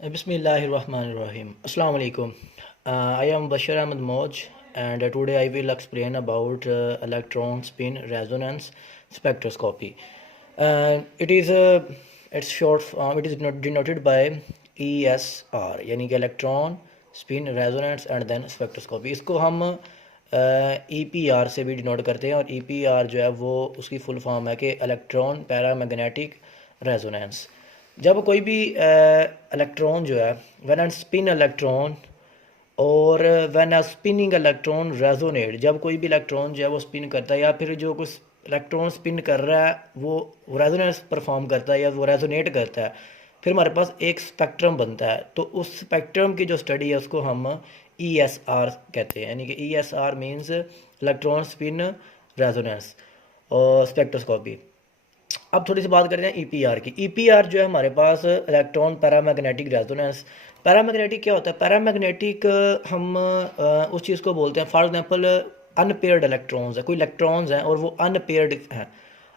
Bismillahirrahmanirrahim. Assalamu alaikum. I am Bashir Ahmed Moj, and today I will explain about electron spin resonance spectroscopy. It is its short form. It is denoted by ESR, यानी कि electron spin resonance and then spectroscopy. इसको हम EPR से भी denote करते हैं, और EPR जो है वो उसकी फुल फॉर्म है कि इलेक्ट्रॉन पैरामैग्नेटिक रेजोनेंस। जब कोई भी इलेक्ट्रॉन जो है, व्हेन एन स्पिन इलेक्ट्रॉन और when a spinning electron resonate, जब कोई भी इलेक्ट्रॉन जो है वो स्पिन करता है या फिर जो कुछ इलेक्ट्रॉन स्पिन कर रहा है वो रेजोनेंस परफॉर्म करता है या वो रेजोनेट करता है, फिर हमारे पास एक स्पेक्ट्रम बनता है। तो उस स्पेक्ट्रम की जो स्टडी है उसको हम ई एस आर कहते हैं, यानी कि E S R means electron spin resonance और स्पेक्ट्रोस्कोपी। अब थोड़ी सी बात करते हैं ईपीआर की। ईपीआर जो है हमारे पास इलेक्ट्रॉन पैरामैग्नेटिक रेजोनेंस। पैरामैग्नेटिक क्या होता है? पैरामैग्नेटिक हम उस चीज़ को बोलते हैं, फॉर एग्जांपल अनपेयर्ड इलेक्ट्रॉन्स है, कोई इलेक्ट्रॉन्स हैं और वो अनपेयर्ड हैं।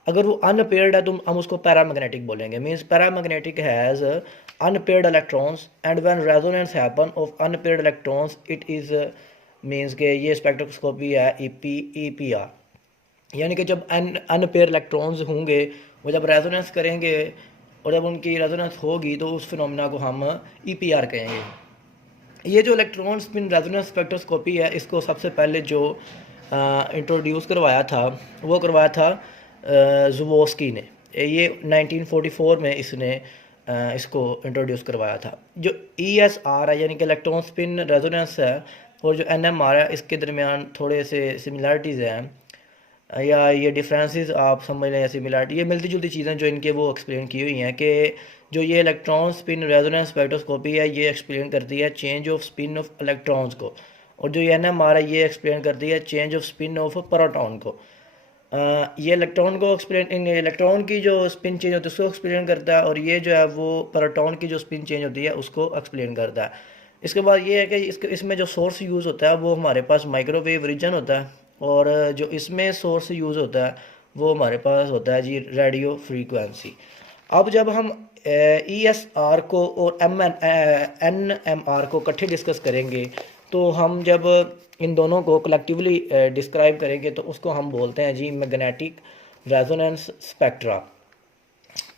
अगर वो अनपेयर्ड है तो हम उसको पैरामैग्नेटिक बोलेंगे। Means paramagnetic has unpaired electrons and when resonance happen of unpaired electrons it is means के ये स्पेक्ट्रोस्कोपी है ईपीआर। यानी कि जब अनपेयर इलेक्ट्रॉन्स होंगे वो जब रेजोनेंस करेंगे और जब उनकी रेजोनेंस होगी तो उस फिनोमिना को हम ईपीआर कहेंगे। ये जो इलेक्ट्रॉन स्पिन रेजोनेंस स्पेक्ट्रोस्कोपी है इसको सबसे पहले जो इंट्रोड्यूस करवाया था वो करवाया था ज़ुवोस्की ने। ये 1944 में इसने इसको इंट्रोड्यूस करवाया था। जो ESR है यानी कि इलेक्ट्रॉन स्पिन रेजोनेंस है और जो NMR है इसके दरमियान थोड़े से सिमिलरिटीज़ हैं या ये डिफरेंसेस आप समझ लें या सिमिलरिटी, ये मिलती जुलती चीज़ें जो इनके वो एक्सप्लेन की हुई हैं कि जो ये इलेक्ट्रॉन स्पिन रेजोनेंस स्पेक्ट्रोस्कोपी है ये एक्सप्लेन करती है change off spin off electrons को, और जो ये NMR है ये एक्सप्लेन करती है change off spin off proton को। ये इलेक्ट्रॉन को एक्सप्लेन, इलेक्ट्रॉन की जो स्पिन चेंज होती है उसको एक्सप्लेन करता है, और ये जो है वो प्रोटॉन की जो स्पिन चेंज होती है उसको एक्सप्लेन करता है। इसके बाद ये है कि इसमें जो सोर्स यूज़ होता है वो हमारे पास माइक्रोवेव रीजन होता है, और जो इसमें सोर्स यूज़ होता है वो हमारे पास होता है जी रेडियो फ्रीक्वेंसी। अब जब हम ESR को और NMR को इकट्ठे डिस्कस करेंगे तो हम जब इन दोनों को कलेक्टिवली डिस्क्राइब करेंगे तो उसको हम बोलते हैं जी मैग्नेटिक रेजोनेंस स्पेक्ट्रा।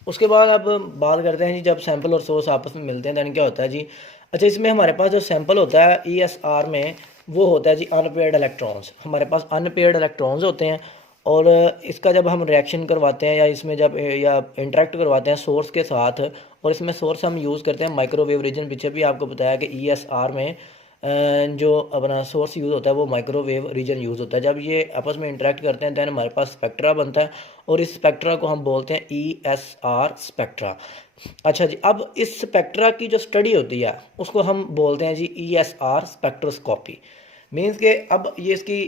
उसके बाद अब बात करते हैं जी जब सैंपल और सोर्स आपस में मिलते हैं दैन क्या होता है जी। अच्छा, इसमें हमारे पास जो सैंपल होता है ESR में वो होता है जी अनपेयर्ड इलेक्ट्रॉन्स। हमारे पास अनपेयर्ड इलेक्ट्रॉन्स होते हैं और इसका जब हम रिएक्शन करवाते हैं या इसमें जब या इंटरेक्ट करवाते हैं सोर्स के साथ, और इसमें सोर्स हम यूज़ करते हैं माइक्रोवेव रीजन। पीछे भी आपको बताया कि ESR में जो अपना सोर्स यूज़ होता है वो माइक्रोवेव रीजन यूज़ होता है। जब ये आपस में इंटरेक्ट करते हैं दैन हमारे पास स्पेक्ट्रा बनता है, और इस स्पेक्ट्रा को हम बोलते हैं ESR स्पेक्ट्रा। अच्छा जी, अब इस स्पेक्ट्रा की जो स्टडी होती है उसको हम बोलते हैं जी ESR स्पेक्ट्रोस्कोपी। मीन्स के अब ये इसकी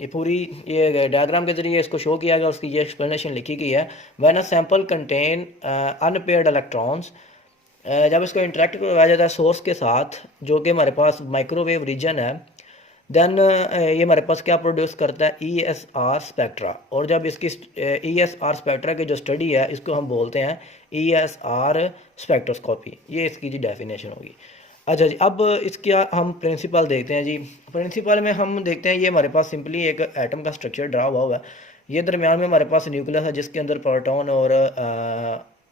ये पूरी ये डायग्राम के जरिए इसको शो किया गया, उसकी ये एक्सप्लेनेशन लिखी गई है। When a sample contain unpaired electrons, जब इसको इंटरेक्ट करवाया जाता है सोर्स के साथ जो कि हमारे पास माइक्रोवेव रीजन है, देन ये हमारे पास क्या प्रोड्यूस करता है ESR स्पेक्ट्रा। और जब इसकी ESR स्पेक्ट्रा की जो स्टडी है इसको हम बोलते हैं ESR स्पेक्ट्रोस्कोपी। ये इसकी जी डेफिनेशन होगी। अच्छा जी, अब इसका हम प्रिंसिपल देखते हैं जी। प्रिंसिपल में हम देखते हैं ये हमारे पास सिंपली एक एटम का स्ट्रक्चर ड्रा हुआ है। ये दरमियान में हमारे पास न्यूक्लियस है जिसके अंदर प्रोटॉन और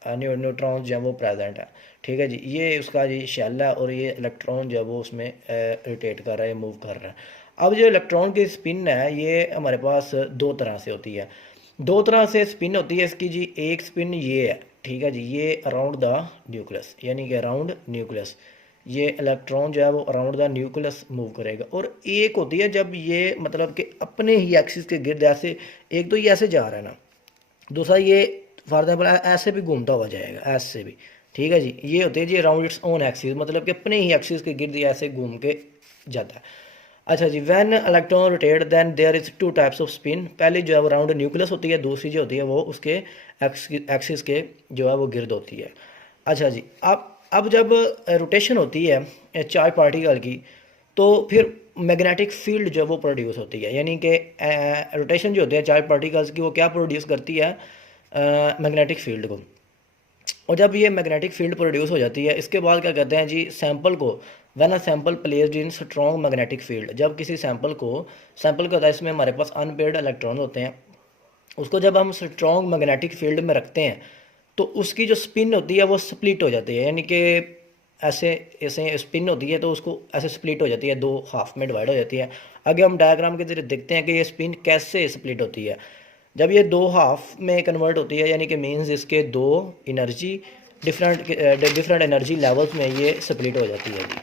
न्यूट्रॉन्स जो है वो प्रेजेंट है। ठीक है जी, ये उसका जी शेल है और ये इलेक्ट्रॉन जो है वो उसमें रोटेट कर रहा है, मूव कर रहा है। अब जो इलेक्ट्रॉन की स्पिन है ये हमारे पास दो तरह से होती है। दो तरह से स्पिन होती है इसकी जी। एक स्पिन ये है, ठीक है जी, ये अराउंड द न्यूक्लियस, यानी कि अराउंड न्यूक्लियस ये इलेक्ट्रॉन जो है वो अराउंड द न्यूक्लियस मूव करेगा। और एक होती है जब ये मतलब कि अपने ही एक्सिस के गिर्द ऐसे, एक तो ये ऐसे जा रहा है ना, दूसरा ये फॉर एग्जाम्पल ऐसे भी घूमता हुआ जाएगा, ऐसे भी। ठीक है जी, ये होते हैं जी अराउंड इट्स ओन एक्सिस, मतलब कि अपने ही एक्सिस के गिर्द ऐसे घूम के जाता है। अच्छा जी, when electron rotate then there is two types of spin. पहली जो है वो अराउंड न्यूक्लियस होती है, दूसरी जो होती है वो उसके एक्सिस के जो है वो गिर्द होती है। अच्छा जी, अब जब रोटेशन होती है चार्ज पार्टिकल की तो फिर मैग्नेटिक फील्ड जो है वो प्रोड्यूस होती है, यानी कि रोटेशन जो होती है चार्ज पार्टिकल्स की वो क्या प्रोड्यूस करती है, मैग्नेटिक फील्ड को। और जब ये मैग्नेटिक फील्ड प्रोड्यूस हो जाती है, इसके बाद क्या कहते हैं जी, सैंपल को when a sample placed in strong magnetic field, जब किसी सैंपल क्या होता है, इसमें हमारे पास अनपेयर्ड इलेक्ट्रॉन होते हैं, उसको जब हम स्ट्रॉन्ग मैग्नेटिक फील्ड में रखते हैं तो उसकी जो स्पिन होती है वो स्प्लिट हो जाती है, यानी कि ऐसे ऐसे स्पिन होती है तो उसको ऐसे स्प्लिट हो जाती है, दो हाफ में डिवाइड हो जाती है। आगे हम डायग्राम के जरिए देखते हैं कि ये स्पिन कैसे स्प्लिट होती है। जब ये दो हाफ में कन्वर्ट होती है, यानी कि मीन्स इसके दो एनर्जी डिफरेंट एनर्जी लेवल्स में ये स्प्लिट हो जाती है जी।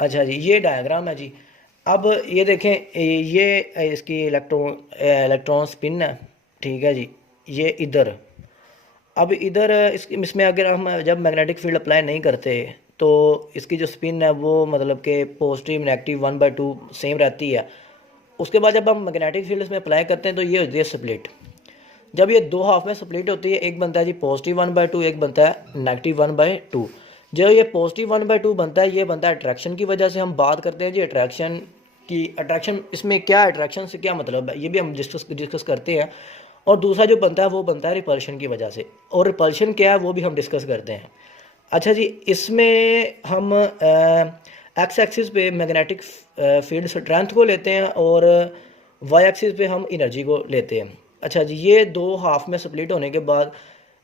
अच्छा जी, ये डायग्राम है जी। अब ये देखें, ये इसकी इलेक्ट्रॉन स्पिन है, ठीक है जी, ये इधर। अब इधर इसमें अगर हम जब मैग्नेटिक फील्ड अप्लाई नहीं करते तो इसकी जो स्पिन है वो मतलब कि पॉजिटिव नेगेटिव 1/2 सेम रहती है। उसके बाद जब हम मैग्नेटिक फील्ड इसमें अप्लाई करते हैं तो ये होती है स्प्लिट। जब ये दो हाफ में स्प्लिट होती है, एक बनता है जी पॉजिटिव 1/2, एक बनता है नेगेटिव 1/2। जो ये पॉजिटिव 1/2 बनता है, ये बनता है अट्रैक्शन की वजह से। हम बात करते हैं जी अट्रैक्शन की। अट्रैक्शन इसमें क्या, अट्रैक्शन से क्या मतलब है, ये भी हम डिस्कस करते हैं। और दूसरा जो बनता है वो बनता है रिपल्शन की वजह से, और रिपल्शन क्या है वो भी हम डिस्कस करते हैं। अच्छा जी, इसमें हम एक्स एक्सिस पे मैग्नेटिक फील्ड स्ट्रेंथ को लेते हैं और वाई एक्सिस पे हम एनर्जी को लेते हैं। अच्छा जी, ये दो हाफ में स्प्लिट होने के बाद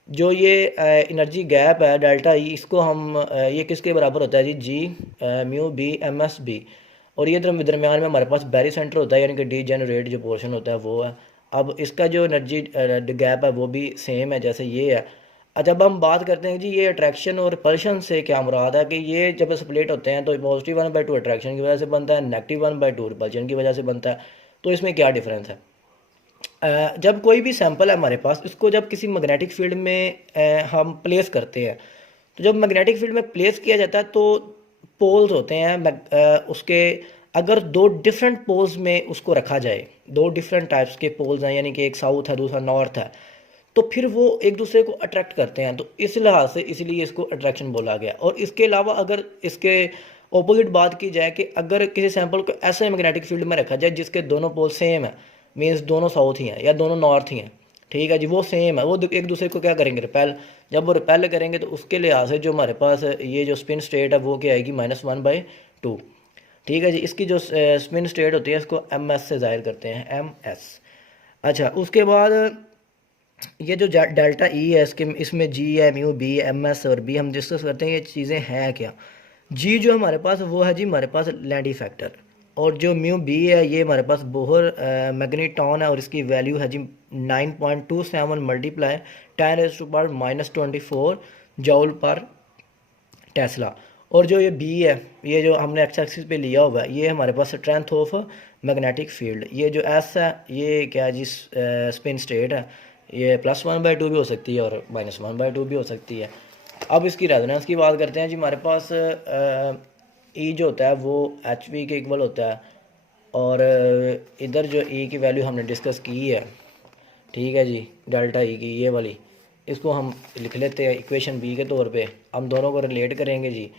जो ये एनर्जी गैप है डेल्टा ई, इसको हम ये किसके बराबर होता है जी, g mu B M S B. और ये दरमियान में हमारे पास बैरी सेंटर होता है, यानी कि डी जनरेट जो पोर्शन होता है वो है। अब इसका जो एनर्जी गैप है वो भी सेम है जैसे ये है। जब हम बात करते हैं जी ये अट्रैक्शन और रिपल्शन से क्या मुराद है, कि ये जब स्प्लिट होते हैं तो पॉजिटिव 1/2 अट्रैक्शन की वजह से बनता है, नेगेटिव 1/2 रिपल्शन की वजह से बनता है। तो इसमें क्या डिफरेंस है। जब कोई भी सैंपल है हमारे पास, इसको जब किसी मैग्नेटिक फील्ड में हम प्लेस करते हैं, तो जब मैग्नेटिक फील्ड में प्लेस किया जाता है तो पोल्स होते हैं उसके, अगर दो डिफरेंट पोल्स में उसको रखा जाए, दो डिफरेंट टाइप्स के पोल्स हैं, यानी कि एक साउथ है दूसरा नॉर्थ है, तो फिर वो एक दूसरे को अट्रैक्ट करते हैं। तो इस लिहाज से इसलिए इसको अट्रैक्शन बोला गया। और इसके अलावा अगर इसके ऑपोजिट बात की जाए कि अगर किसी सैंपल को ऐसे मैग्नेटिक फील्ड में रखा जाए जिसके दोनों पोल सेम है, मीन्स दोनों साउथ ही हैं या दोनों नॉर्थ ही हैं, ठीक है जी, वो सेम है, वो एक दूसरे को क्या करेंगे, रिपेल। जब वो रिपेल करेंगे तो उसके लिहाज से जो हमारे पास ये जो स्पिन स्टेट है वो क्या आएगी, -1/2। ठीक है जी, इसकी जो स्पिन स्टेट होती है इसको एम एस से जाहिर करते हैं, एम एस। अच्छा, उसके बाद ये जो डेल्टा ई है इसके, इसमें जी है, म्यू बी, एम एस और बी हम डिस्कस करते हैं ये चीज़ें हैं क्या। जी जो हमारे पास वो है जी हमारे पास लैंडी फैक्टर, और जो म्यू बी है ये हमारे पास बोहर मैग्नेटॉन है और इसकी वैल्यू है जी 9.27 मल्टीप्लाई 10⁻⁻24 जूल पर टेस्ला। और जो ये बी है, ये जो हमने एक्स एक्सिस पे लिया हुआ है, ये हमारे पास स्ट्रेंथ ऑफ मैग्नेटिक फील्ड। ये जो एस है ये क्या है जी, स्पिन स्टेट है, ये +1/2 भी हो सकती है और -1/2 भी हो सकती है। अब इसकी रेजोनेंस की बात करते हैं जी। हमारे पास ई जो होता है वो एच वी के इक्वल होता है, और इधर जो ई की वैल्यू हमने डिस्कस की है, ठीक है जी, डेल्टा ई की ये वाली, इसको हम लिख लेते हैं इक्वेशन बी के तौर पे। हम दोनों को रिलेट करेंगे जी,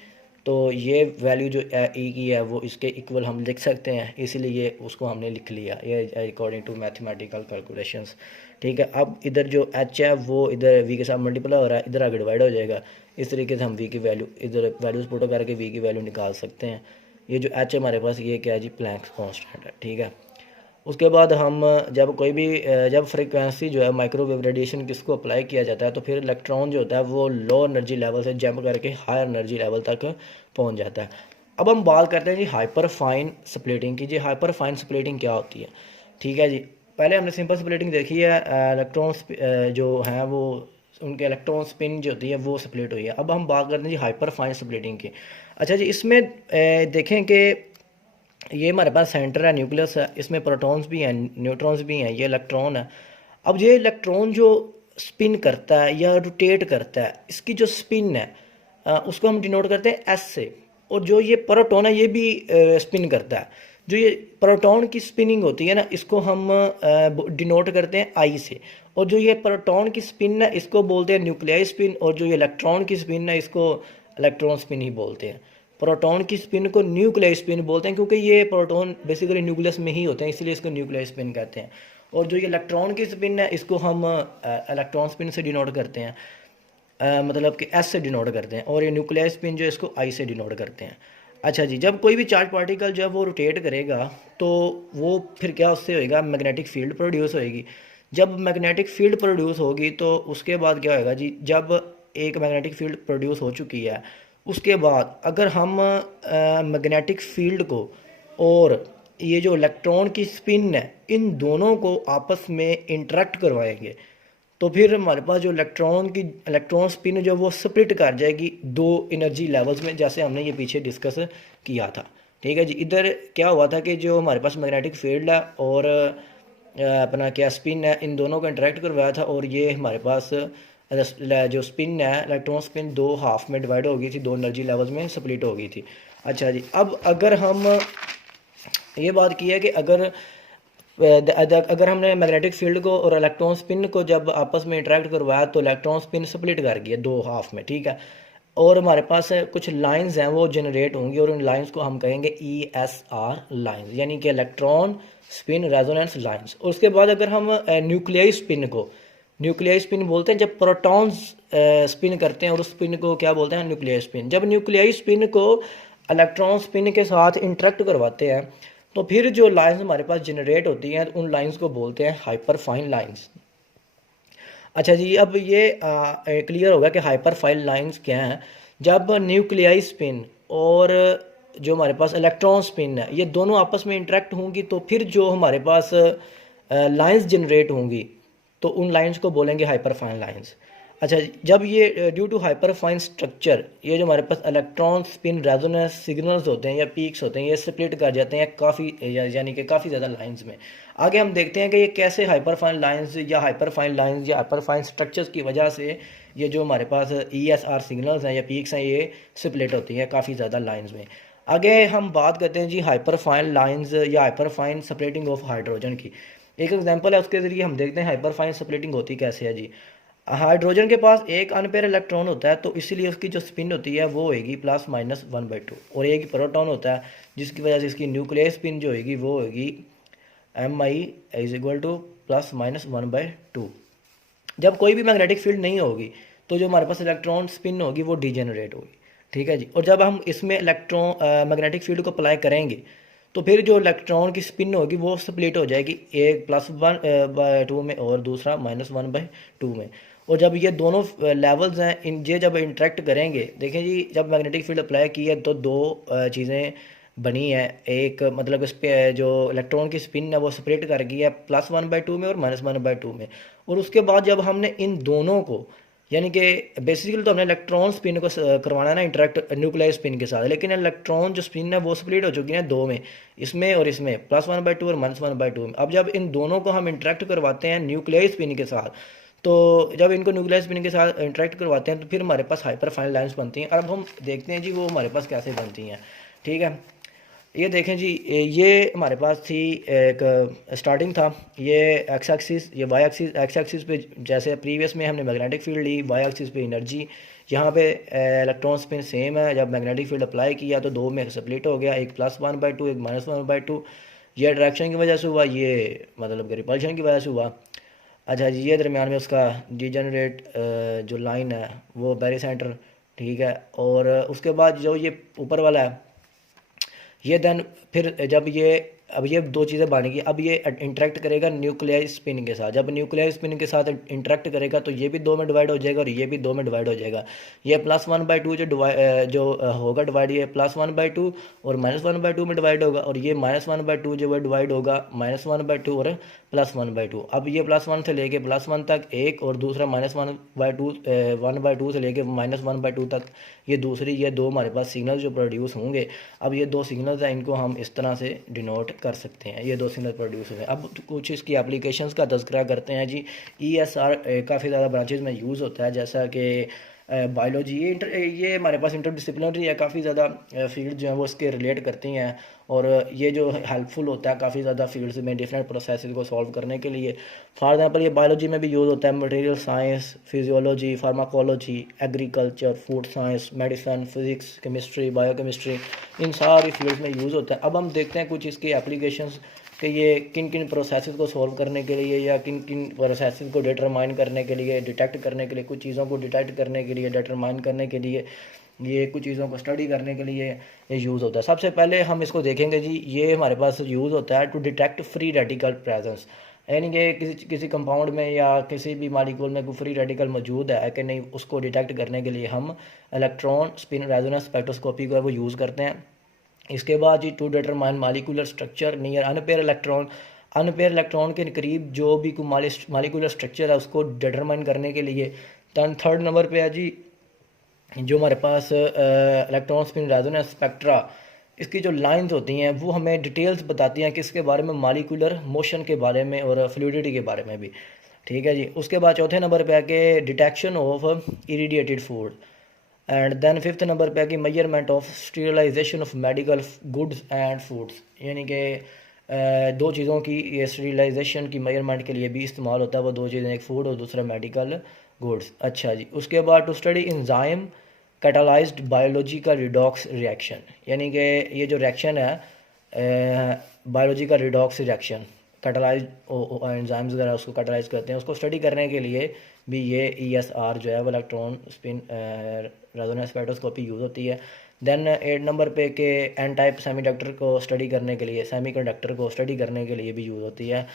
तो ये वैल्यू जो ई की है वो इसके इक्वल हम लिख सकते हैं, इसीलिए उसको हमने लिख लिया, ये अकॉर्डिंग टू मैथमेटिकल कैलकुलेशंस। ठीक है, अब इधर जो एच है वो इधर वी के साथ मल्टीप्लाई हो रहा है, इधर आगे डिवाइड हो जाएगा। इस तरीके से हम वी की वैल्यू इधर वैल्यूज पुट करके वी की वैल्यू निकाल सकते हैं। ये जो एच है हमारे पास ये क्या है जी, प्लैंक्स कांस्टेंट है। ठीक है, उसके बाद हम जब कोई भी जब फ्रीक्वेंसी जो है माइक्रोवेव रेडिएशन किसको अप्लाई किया जाता है, तो फिर इलेक्ट्रॉन जो होता है वो लो एनर्जी लेवल से जंप करके हायर एनर्जी लेवल तक पहुंच जाता है। अब हम बात करते हैं जी हाइपर फाइन स्प्लिटिंग की। जी हाइपर फाइन स्प्लिटिंग क्या होती है। ठीक है जी, पहले हमने सिंपल स्प्लिटिंग देखी है, इलेक्ट्रॉन जो हैं वो उनके इलेक्ट्रॉन स्पिन जो होती है वो स्प्लिट हुई है। अब हम बात करते हैं जी हाइपर फाइन स्प्लिटिंग की। अच्छा जी, इसमें देखें कि ये हमारे पास सेंटर है, न्यूक्लियस है, इसमें प्रोटॉन्स भी हैं, न्यूट्रॉन्स भी हैं, ये इलेक्ट्रॉन है। अब ये इलेक्ट्रॉन जो स्पिन करता है या रोटेट करता है, इसकी जो स्पिन है उसको हम डिनोट करते हैं एस से। और जो ये प्रोटॉन है ये भी स्पिन करता है। जो ये प्रोटॉन की स्पिनिंग होती है ना, इसको हम डिनोट करते हैं आई से। और जो ये प्रोटॉन की स्पिन है इसको बोलते हैं न्यूक्लियाई स्पिन, और जो ये इलेक्ट्रॉन की स्पिन है इसको इलेक्ट्रॉन स्पिन ही बोलते हैं। प्रोटॉन की स्पिन को न्यूक्लियाई स्पिन बोलते हैं, क्योंकि ये प्रोटॉन बेसिकली न्यूक्लियस में ही होते हैं, इसलिए इसको न्यूक्लियाई स्पिन कहते हैं। और जो ये इलेक्ट्रॉन की स्पिन है इसको हम इलेक्ट्रॉन स्पिन से डिनोट करते हैं, मतलब कि एस से डिनोट करते हैं, और ये न्यूक्लियर स्पिन जो है इसको आई से डिनोट करते हैं। अच्छा जी, जब कोई भी चार्ज पार्टिकल जब वो रोटेट करेगा तो वो फिर क्या उससे होएगा, मैग्नेटिक फील्ड प्रोड्यूस होएगी। जब मैग्नेटिक फील्ड प्रोड्यूस होगी तो उसके बाद क्या होएगा जी, जब एक मैग्नेटिक फील्ड प्रोड्यूस हो चुकी है उसके बाद अगर हम मैग्नेटिक फील्ड को और ये जो इलेक्ट्रॉन की स्पिन है इन दोनों को आपस में इंटरेक्ट करवाएंगे तो फिर हमारे पास जो इलेक्ट्रॉन स्पिन जो वो स्प्लिट कर जाएगी दो एनर्जी लेवल्स में, जैसे हमने ये पीछे डिस्कस किया था। ठीक है जी, इधर क्या हुआ था कि जो हमारे पास मैग्नेटिक फील्ड है और अपना क्या स्पिन है इन दोनों को इंटरेक्ट करवाया था, और ये हमारे पास जो स्पिन है इलेक्ट्रॉन स्पिन दो हाफ में डिवाइड हो गई थी, दो एनर्जी लेवल्स में स्प्लिट हो गई थी। अच्छा जी, अब अगर हम ये बात की है कि अगर हमने मैग्नेटिक फील्ड को और इलेक्ट्रॉन स्पिन को जब आपस में इंटरेक्ट करवाया तो इलेक्ट्रॉन स्पिन स्प्लिट कर गया दो हाफ में, ठीक है, और हमारे पास कुछ लाइंस हैं वो जनरेट होंगी और उन लाइंस को हम कहेंगे ESR लाइंस, यानी कि इलेक्ट्रॉन स्पिन रेजोनेंस लाइंस। और उसके बाद अगर हम न्यूक्लियर स्पिन बोलते हैं जब प्रोटॉन्स स्पिन करते हैं, और उस स्पिन को क्या बोलते हैं, न्यूक्लियर स्पिन। जब न्यूक्लियर स्पिन को इलेक्ट्रॉन स्पिन के साथ इंटरेक्ट करवाते हैं तो फिर जो लाइंस हमारे पास जनरेट होती हैं उन लाइंस को बोलते हैं हाइपरफाइन लाइंस। अच्छा जी, अब ये क्लियर होगा कि हाइपरफाइन लाइंस क्या हैं। जब न्यूक्लियाई स्पिन और जो हमारे पास इलेक्ट्रॉन स्पिन है ये दोनों आपस में इंटरेक्ट होंगी तो फिर जो हमारे पास लाइंस जनरेट होंगी तो उन लाइंस को बोलेंगे हाइपरफाइन लाइंस। अच्छा, जब ये ड्यू टू हाइपरफाइन स्ट्रक्चर ये जो हमारे पास इलेक्ट्रॉन स्पिन रेजोनेंस सिग्नल्स होते हैं या पीक्स होते हैं ये स्प्लिट कर जाते हैं काफ़ी यानी कि काफ़ी ज़्यादा लाइंस में। आगे हम देखते हैं कि ये कैसे हाइपरफाइन लाइंस या हाइपरफाइन स्ट्रक्चर्स की वजह से ये जो हमारे पास ESR सिग्नल्स हैं या पीक्स हैं ये स्प्लिट होती हैं काफ़ी ज़्यादा लाइंस में। आगे हम बात करते हैं जी हाइपरफाइन लाइंस या हाइपरफाइन स्प्लिटिंग ऑफ हाइड्रोजन की। एक एग्जांपल है, उसके ज़रिए हम देखते हैं हाइपरफाइन स्प्लिटिंग होती कैसे है जी। हाइड्रोजन के पास एक अनपेयर इलेक्ट्रॉन होता है तो इसीलिए उसकी जो स्पिन होती है वो होगी +-1/2, और एक प्रोटॉन होता है जिसकी वजह से इसकी न्यूक्लियर स्पिन जो होगी वो होगी Mi = +-1/2। जब कोई भी मैग्नेटिक फील्ड नहीं होगी तो जो हमारे पास इलेक्ट्रॉन स्पिन होगी वो डिजेनरेट होगी। ठीक है जी, और जब हम इसमें मैग्नेटिक फील्ड को अप्लाई करेंगे तो फिर जो इलेक्ट्रॉन की स्पिन होगी वो स्प्लिट हो जाएगी, एक +1/2 में और दूसरा -1/2 में। और जब ये दोनों लेवल्स हैं इन ये जब इंटरेक्ट करेंगे, देखें जी जब मैग्नेटिक फील्ड अप्लाई की है तो दो चीज़ें बनी है। एक मतलब इस पे जो इलेक्ट्रॉन की स्पिन है वो स्प्लिट कर गई है +1/2 में और -1/2 में। और उसके बाद जब हमने इन दोनों को यानी कि बेसिकली तो हमने इलेक्ट्रॉन स्पिन को करवाना है ना इंटरेक्ट न्यूक्लियर स्पिन के साथ, लेकिन इलेक्ट्रॉन जो स्पिन है वो स्प्लिट हो चुकी है दो में, इसमें और इसमें +1/2 और -1/2 में। अब जब इन दोनों को हम इंटरेक्ट करवाते हैं न्यूक्लियर स्पिन के साथ तो जब इनको न्यूक्लियर स्पिन के साथ इंटरेक्ट करवाते हैं तो फिर हमारे पास हाइपरफाइन लाइंस बनती हैं। अब हम देखते हैं जी वो हमारे पास कैसे बनती हैं। ठीक है, ये देखें जी, ये हमारे पास थी एक स्टार्टिंग था, ये एक्स एक्सिस, ये वाई एक्सिस। एक्स एक्सिस पे जैसे प्रीवियस में हमने मैग्नेटिक फील्ड ली, वाई एक्सिस पे एनर्जी। यहाँ पे इलेक्ट्रॉन स्पिन सेम है, जब मैग्नेटिक फील्ड अप्लाई किया तो दो में स्प्लिट हो गया, एक +1/2 एक -1/2। ये डायरेक्शन की वजह से हुआ, ये मतलब कि रिपल्शन की वजह से हुआ। अच्छा जी, ये दरमियान में उसका डिजेनरेट जो लाइन है वो बेरी सेंटर, ठीक है। और उसके बाद जो ये ऊपर वाला है ये देन फिर जब ये अब ये दो चीज़ें बनेगी, अब ये इंटरेक्ट करेगा न्यूक्लियर स्पिन के साथ। जब न्यूक्लियर स्पिन के साथ इंटरेक्ट करेगा तो ये भी दो में डिवाइड हो जाएगा और ये भी दो में डिवाइड हो जाएगा। ये +1/2 जो होगा डिवाइड, ये +1/2 और -1/2 में डिवाइड होगा, और ये -1/2 जो है डिवाइड होगा -1/2 और +1/2। अब ये +1 से लेके +1 तक एक, और दूसरा -1/2 से लेके -1/2 तक ये दूसरी, ये दो हमारे पास सिग्नल जो प्रोड्यूस होंगे। अब ये दो सिग्नल्स हैं, इनको हम इस तरह से डिनोट कर सकते हैं, ये दो सिग्नल प्रोड्यूस हुए। अब कुछ इसकी एप्लीकेशंस का तज़किरा करते हैं जी। ESR काफ़ी ज़्यादा ब्रांचेज में यूज़ होता है, जैसा कि बायोलॉजी, ये हमारे पास इंटरडिसिप्लिनरी है, काफ़ी ज़्यादा फील्ड जो हैं वो इसके रिलेट करती हैं, और ये जो हेल्पफुल होता है काफ़ी ज़्यादा फील्ड्स में डिफरेंट प्रोसेस को सॉल्व करने के लिए। फॉर एग्जांपल ये बायोलॉजी में भी यूज़ होता है, material science, physiology, pharmacology, agriculture, food science, medicine, physics, chemistry, biochemistry, इन सारी फील्ड्स में यूज़ होता है। अब हम देखते हैं कुछ इसकी एप्लीकेशंस कि ये किन किन प्रोसेसेस को सॉल्व करने के लिए या किन किन प्रोसेसेस को डिटरमाइन करने के लिए, डिटेक्ट करने के लिए, कुछ चीज़ों को डिटेक्ट करने के लिए, डिटरमाइन करने के लिए, ये कुछ चीज़ों को स्टडी करने के लिए ये यूज़ होता है। सबसे पहले हम इसको देखेंगे जी, ये हमारे पास यूज़ होता है to detect free radical presence, यानी कि किसी कंपाउंड में या किसी भी मालिक्यूल में कोई फ्री रेडिकल मौजूद है कि नहीं, उसको डिटेक्ट करने के लिए हम इलेक्ट्रॉन स्पिन रेजोनेंस स्पेक्ट्रोस्कोपी को वो यूज़ करते हैं। इसके बाद जी to determine molecular structure near unpaired electron, unpaired electron के करीब जो भी कोई मालिकुलर स्ट्रक्चर है उसको डिटरमाइन करने के लिए। थर्ड नंबर पे है जी जो हमारे पास इलेक्ट्रॉन स्पिन रेजोनेंस स्पेक्ट्रा, इसकी जो लाइंस होती हैं वो हमें डिटेल्स बताती हैं किसके बारे में, मालिकुलर मोशन के बारे में और फ्लूइडिटी के बारे में भी। ठीक है जी। उसके बाद चौथे नंबर पे है कि detection of irradiated food, and then fifth number पे है कि measurement of sterilization of medical goods and foods, यानी कि दो चीज़ों की ये स्टीरिलाइजेशन की मेजरमेंट के लिए भी इस्तेमाल होता है वो दो चीज़ें, एक फूड और दूसरा मेडिकल गुड्स। अच्छा जी। उसके बाद to study enzyme catalysed biological redox reaction, यानी कि ये जो रिएक्शन है biological redox reaction, catalyse enzymes वगैरह उसको कैटालाइज करते हैं, उसको स्टडी करने के लिए भी ये ESR जो है वो electron spin resonance spectroscopy use होती है। देन 8 नंबर पे के एन टाइप सेमीकंडक्टर को स्टडी करने के लिए, सेमीकंडक्टर को स्टडी करने के लिए भी यूज़ होती है।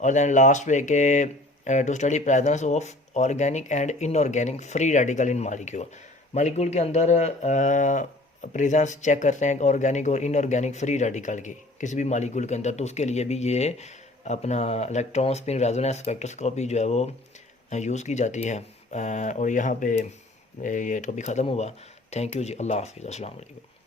और देन लास्ट पे के to study presence of organic and inorganic free radical in molecule, molecule के अंदर प्रेजेंस चेक करते हैं ऑर्गेनिक और इनऑर्गेनिक फ्री रेडिकल की किसी भी मालिक्यूल के अंदर, तो उसके लिए भी ये अपना इलेक्ट्रॉन स्पिन रेजोनेंस स्पेक्ट्रोस्कोपी जो है वो यूज़ की जाती है। और यहाँ पे ये टॉपिक ख़त्म हुआ। थैंक यू जी, अल्लाह हाफिज़, अस्सलाम वालेकुम।